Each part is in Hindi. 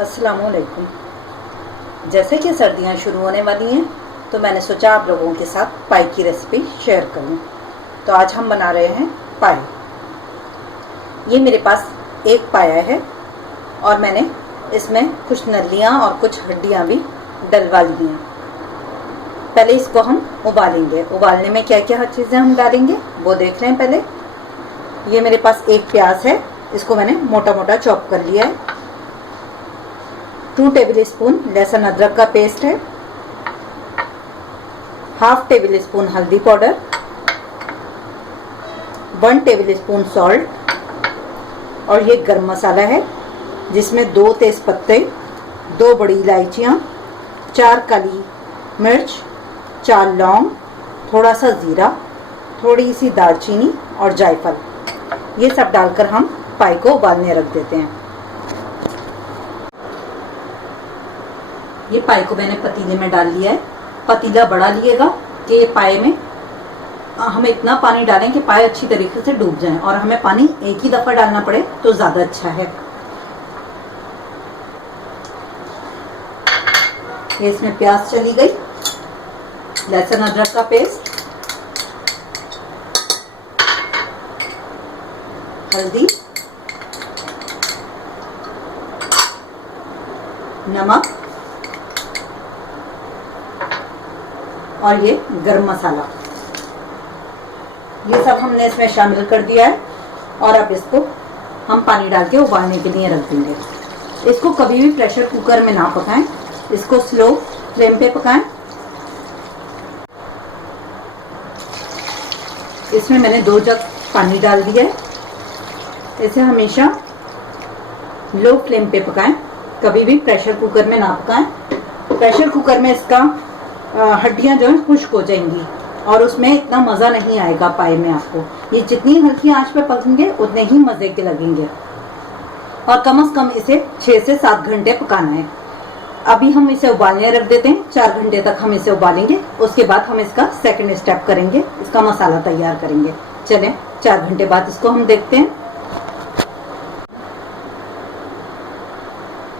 अस्सलामुअलैकुम। जैसे कि सर्दियां शुरू होने वाली हैं तो मैंने सोचा आप लोगों के साथ पाई की रेसिपी शेयर करूं। तो आज हम बना रहे हैं पाई। ये मेरे पास एक पाया है और मैंने इसमें कुछ नलियां और कुछ हड्डियां भी डलवा ली हैं। पहले इसको हम उबालेंगे। उबालने में क्या क्या चीज़ें हम डालेंगे वो देख लें पहले। ये मेरे पास एक प्याज है, इसको मैंने मोटा मोटा चॉप कर लिया है। 2 टेबल स्पून लहसुन अदरक का पेस्ट है। हाफ टेबल स्पून हल्दी पाउडर, 1 टेबल स्पून सॉल्ट, और ये गरम मसाला है जिसमें 2 तेज पत्ते, 2 बड़ी इलायचियाँ, 4 काली मिर्च, 4 लौंग, थोड़ा सा ज़ीरा, थोड़ी सी दालचीनी और जायफल। ये सब डालकर हम पाई को उबालने रख देते हैं। ये पाई को मैंने पतीले में डाल लिया है। पतीला बड़ा लिएगा कि पाए में हम इतना पानी डालें कि पाए अच्छी तरीके से डूब जाएं, और हमें पानी एक ही दफ़ा डालना पड़े तो ज़्यादा अच्छा है। ये इसमें प्याज चली गई, लहसुन अदरक का पेस्ट, हल्दी, नमक और ये गरम मसाला, ये सब हमने इसमें शामिल कर दिया है। और अब इसको हम पानी डाल के उबालने के लिए रख देंगे। इसको कभी भी प्रेशर कुकर में ना पकाएं, इसको स्लो फ्लेम पे पकाएं। इसमें मैंने 2 जग पानी डाल दिया है। इसे हमेशा लो फ्लेम पे पकाएं, कभी भी प्रेशर कुकर में ना पकाएं। प्रेशर कुकर में इसका हड्डियां जो है खुश्क हो जाएंगी और उसमें इतना मज़ा नहीं आएगा पाए में आपको। ये जितनी हल्की आंच पे पकेंगे उतने ही मज़े के लगेंगे। और कम से कम इसे 6 से 7 घंटे पकाना है। अभी हम इसे उबालने रख देते हैं। 4 घंटे तक हम इसे उबालेंगे। उसके बाद हम इसका सेकंड स्टेप करेंगे, इसका मसाला तैयार करेंगे। चलें 4 घंटे बाद इसको हम देखते हैं।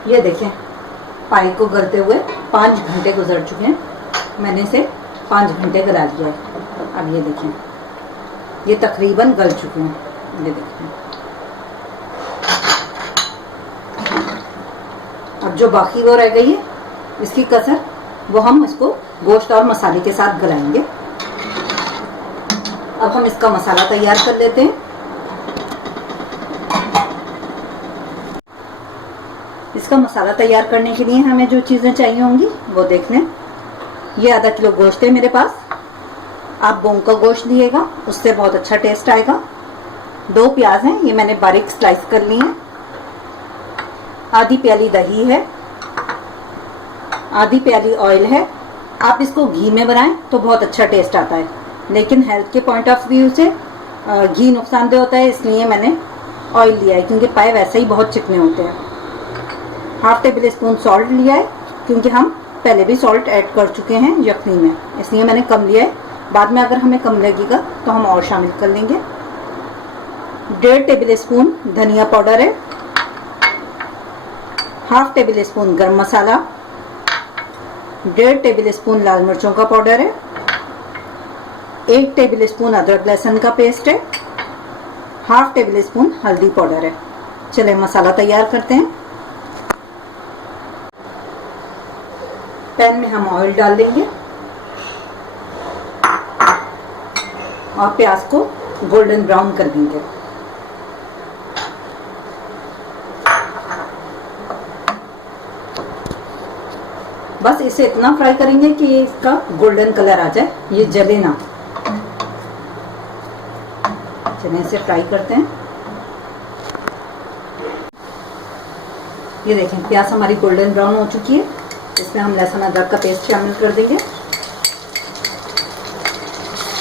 ये देखें, पाई को गलते हुए 5 घंटे गुजर चुके हैं। मैंने इसे 5 घंटे गला दिया है। अब ये देखें, ये तकरीबन गल चुके हैं। ये देखें, अब जो बाकी वो रह गई है इसकी कसर, वो हम इसको गोश्त और मसाले के साथ गलाएंगे। अब हम इसका मसाला तैयार कर लेते हैं। इसका मसाला तैयार करने के लिए हमें जो चीज़ें चाहिए होंगी वो देख लें। ये आधा किलो गोश्त है मेरे पास। आप बोंग का गोश्त लिएगा, उससे बहुत अच्छा टेस्ट आएगा। 2 प्याज हैं, ये मैंने बारीक स्लाइस कर ली हैं। आधी प्याली दही है, आधी प्याली ऑयल है। आप इसको घी में बनाएं तो बहुत अच्छा टेस्ट आता है, लेकिन हेल्थ के पॉइंट ऑफ व्यू से घी नुकसानदेह होता है, इसलिए मैंने ऑयल लिया है, क्योंकि पाए वैसे ही बहुत चिकने होते हैं। हाफ टेबल स्पून सॉल्ट लिया है, क्योंकि हम पहले भी सॉल्ट ऐड कर चुके हैं यखनी में, इसलिए मैंने कम लिया है। बाद में अगर हमें कम लगेगा तो हम और शामिल कर लेंगे। 1.5 टेबल स्पून धनिया पाउडर है, हाफ टेबल स्पून गरम मसाला, 1.5 टेबल स्पून लाल मिर्चों का पाउडर है, 1 टेबल स्पून अदरक लहसुन का पेस्ट है, हाफ टेबल स्पून हल्दी पाउडर है। चलें मसाला तैयार करते हैं। पैन में हम ऑयल डाल देंगे और प्याज को गोल्डन ब्राउन कर देंगे। बस इसे इतना फ्राई करेंगे कि इसका गोल्डन कलर आ जाए, ये जले ना। चलिए इसे फ्राई करते हैं। ये देखें, प्याज हमारी गोल्डन ब्राउन हो चुकी है। इसमें हम लहसुन अदरक का पेस्ट शामिल कर देंगे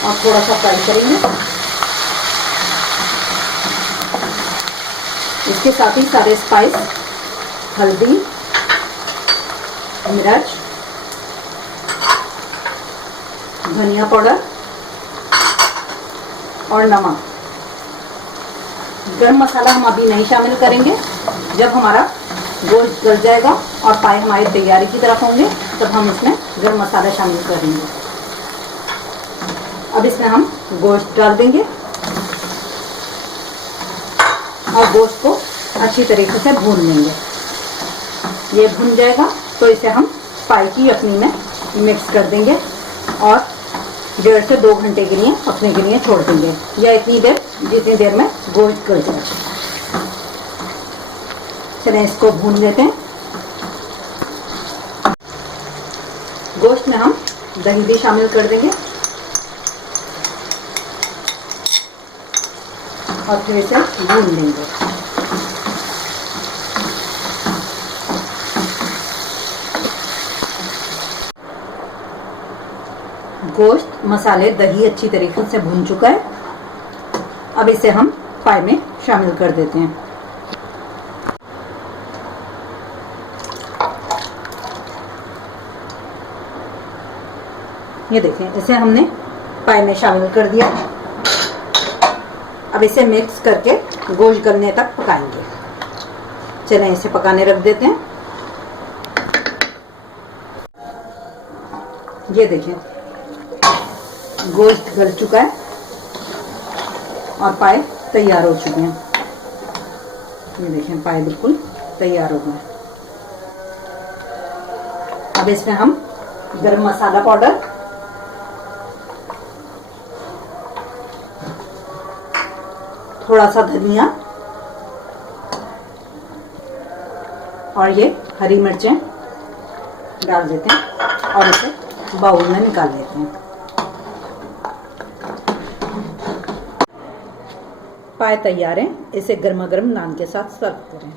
और थोड़ा सा फ्राई करेंगे। इसके साथ ही सारे स्पाइस, हल्दी, मिर्च, धनिया पाउडर और नमक। गरम मसाला हम अभी नहीं शामिल करेंगे, जब हमारा गोश्त गल जाएगा और पाए हमारी तैयारी की तरफ होंगे, तब हम इसमें गरम मसाला शामिल करेंगे। अब इसमें हम गोश्त डाल देंगे और गोश्त को अच्छी तरीके से भून लेंगे। ये भून जाएगा तो इसे हम पाई की यखनी में मिक्स कर देंगे और 1.5 से 2 घंटे के लिए पकने के लिए छोड़ देंगे, या इतनी देर जितनी देर में गोश्त गल जाए। चलें इसको भून लेते हैं। गोश्त में हम दही भी शामिल कर देंगे और फिर इसे भून लेंगे। गोश्त, मसाले, दही अच्छी तरीके से भून चुका है। अब इसे हम पाई में शामिल कर देते हैं। ये देखें, इसे हमने पाई में शामिल कर दिया। अब इसे मिक्स करके गोश्त गलने तक पकाएंगे। चलें इसे पकाने रख देते हैं। ये देखें, गोश्त गल चुका है और पाए तैयार हो चुके हैं। ये देखें, पाए बिल्कुल तैयार हो गए। अब इसमें हम गरम मसाला पाउडर, थोड़ा सा धनिया और ये हरी मिर्चें डाल देते हैं और इसे बाउल में निकाल लेते हैं। पाए तैयार हैं, इसे गर्मा गर्म नान के साथ सर्व करें।